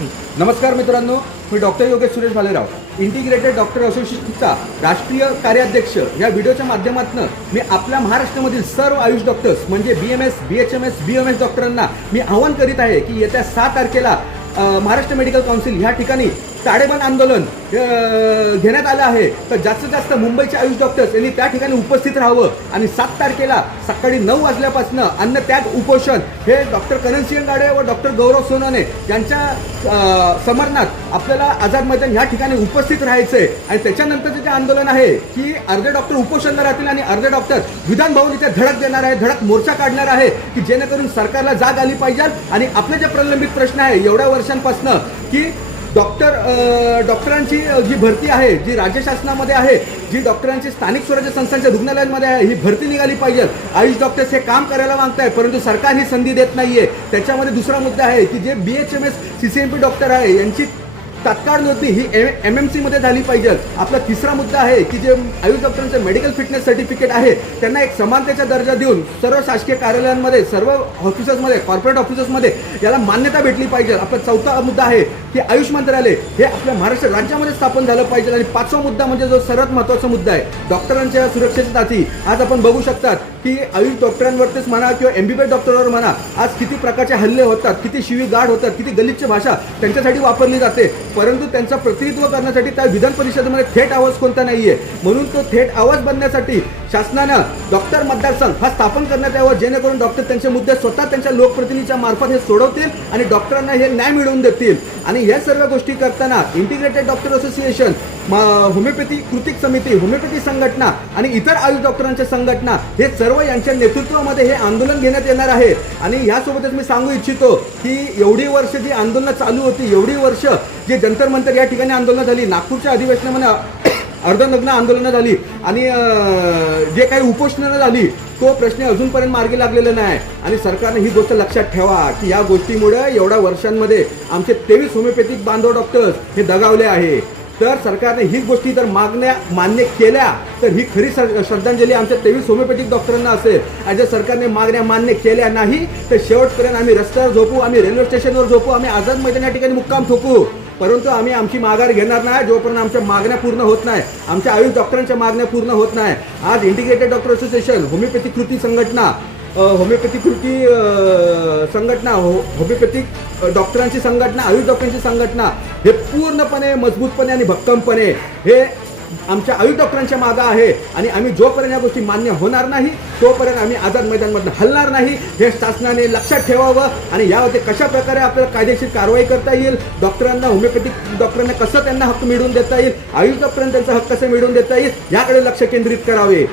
ठाकरे. नमस्कार मित्रांनो, मी doctor Yogesh Suresh Bhalerao, integrated doctor असोसिएशनचा राष्ट्रीय कार्याध्यक्ष. या व्हिडिओच्या माध्यमातून मी आपल्या महाराष्ट्रामधील सर्व आयुष डॉक्टर्स म्हणजे BMS, BHMS, BMS डॉक्टरांना मी आवाहन करीत आहे की येत्या 6 तारखेला महाराष्ट्र मेडिकल काउन्सिल ह्या ठिकाणी ताडेबंद आंदोलन घेण्यात आलं आहे. तर जास्तीत जास्त मुंबईचे आयुष डॉक्टर्स यांनी त्या ठिकाणी उपस्थित राहावं आणि 7 तारखेला सकाळी 9 वाजल्यापासून अन्न त्याग उपोषण हे डॉक्टर करणसिंह गाडे व डॉक्टर गौरव सोनवणे यांच्या समरनात आपल्याला आझाद मैदान ह्या ठिकाणी उपस्थित राहायचंय. आणि त्याच्यानंतरचे जे आंदोलन आहे की अर्धे डॉक्टर उपोषणला राहतील आणि अर्धे डॉक्टर विधान भवन इथे धडक देणार आहे, धडक मोर्चा काढणार आहे की जेणेकरून सरकारला जाग आली पाहिजे आणि आपले जे प्रलंबित प्रश्न आहे एवढ्या वर्षांपासून की डॉक्टरांची जी भरती आहे, जी राज्य शासनामध्ये आहे, जी डॉक्टरांची स्थानिक स्वराज्य संस्थांच्या रुग्णालयांमध्ये आहे, ही भरती निघाली पाहिजे. आयुष डॉक्टर्स हे काम करायला मागताय परंतु सरकार ही संधी देत नाहीये. त्याच्यामध्ये दुसरा मुद्दा आहे की जे BHMS CCMP डॉक्टर आहे यांची तात्काळ नोंदणी ही MMC मध्ये झाली पाहिजे. आपला तिसरा मुद्दा आहे की जे आयुष डॉक्टरांचे मेडिकल फिटनेस सर्टिफिकेट आहे त्यांना एक समानतेचा दर्जा देऊन सर्व शासकीय कार्यालयांमध्ये, सर्व ऑफिसर्समध्ये, कॉर्पोरेट ऑफिसर्समध्ये याला मान्यता भेटली पाहिजे. आपला चौथा मुद्दा आहे की आयुष मंत्रालय हे आपल्या महाराष्ट्र राज्यामध्ये स्थापन झालं पाहिजे. आणि 5वा मुद्दा म्हणजे जो सर्वात महत्त्वाचा मुद्दा आहे डॉक्टरांच्या सुरक्षेसाठी. आज आपण बघू शकतात की आयुष डॉक्टरांवरतीच म्हणा किंवा MBBS डॉक्टरवर म्हणा आज किती प्रकारचे हल्ले होतात, किती शिवीगाळ होतात, किती गलिच्छ भाषा त्यांच्यासाठी वापरली जाते. परंतु त्यांचा प्रतिनिधित्व करण्यासाठी त्या विधान परिषदेमध्ये थेट आवाज कोणता नाहीये. म्हणून तो थेट आवाज बनण्यासाठी शासनानं डॉक्टर मतदारसंघ हा स्थापन करण्यात यावं जेणेकरून डॉक्टर त्यांचे मुद्दे स्वतः त्यांच्या लोकप्रतिनिधीच्या मार्फत हे सोडवतील आणि डॉक्टरांना हे न्याय मिळवून देतील. आणि या सर्व गोष्टी करताना इंटिग्रेटेड डॉक्टर असोसिएशन, होमिओपॅथी कृतिक समिती, होमिओपॅथी संघटना आणि इतर आयुष डॉक्टरांच्या संघटना हे सर्व यांच्या नेतृत्वामध्ये हे आंदोलन घेण्यात येणार आहे. आणि यासोबतच मी सांगू इच्छितो की एवढी वर्ष जी आंदोलनं चालू होती, एवढी वर्ष जे जंतर मंतर या ठिकाणी आंदोलनं झाली, नागपूरच्या अधिवेशनामध्ये अर्धनग्न आंदोलनं झाली आणि जे काही उपोषणं झाली तो प्रश्न अजूनपर्यंत मार्गी लागलेला नाही. आणि सरकारने ही गोष्ट लक्षात ठेवा की या गोष्टीमुळे एवढ्या वर्षांमध्ये आमचे 23 होमिओपॅथिक बांधव डॉक्टर्स हे दगावले आहे. तर सरकारने ही गोष्टी जर मागण्या मान्य केल्या तर ही खरी श्रद्धांजली आमच्या 23 होमिओपॅथिक डॉक्टरांना असेल. आणि जर सरकारने मागण्या मान्य केल्या नाही तर शेवटपर्यंत आम्ही रस्त्यावर झोपू, आम्ही रेल्वे स्टेशनवर झोपू, आम्ही आझाद मैदान या ठिकाणी मुक्काम ठोकू. परंतु आम्ही आमची माघार घेणार नाही जोपर्यंत आमच्या मागण्या पूर्ण होत नाही, आमच्या आयुष डॉक्टरांच्या मागण्या पूर्ण होत नाही. आज इंटिग्रेटेड डॉक्टर असोसिएशन, होमिओपॅथी कृती संघटना, होमिओपॅथी कृती संघटना, होमिओपॅथिक डॉक्टरांची संघटना, आयुष डॉक्टरांची संघटना हे पूर्णपणे मजबूतपणे आणि भक्कमपणे हे आमच्या आयुष डॉक्टरांच्या मागं आहे. आणि आम्ही जोपर्यंत या गोष्टी मान्य होणार नाही तोपर्यंत आम्ही आझाद मैदानमधून हलणार नाही हे शासनाने लक्षात ठेवावं. आणि यावरती कशा प्रकारे आपल्याला कायदेशीर कारवाई करता येईल, डॉक्टरांना, होमिओपॅथिक डॉक्टरांना कसं त्यांना हक्क मिळवून देता येईल, आयुष डॉक्टरांना त्यांचा हक्क कसे मिळवून देता येईल याकडे लक्ष केंद्रित करावे.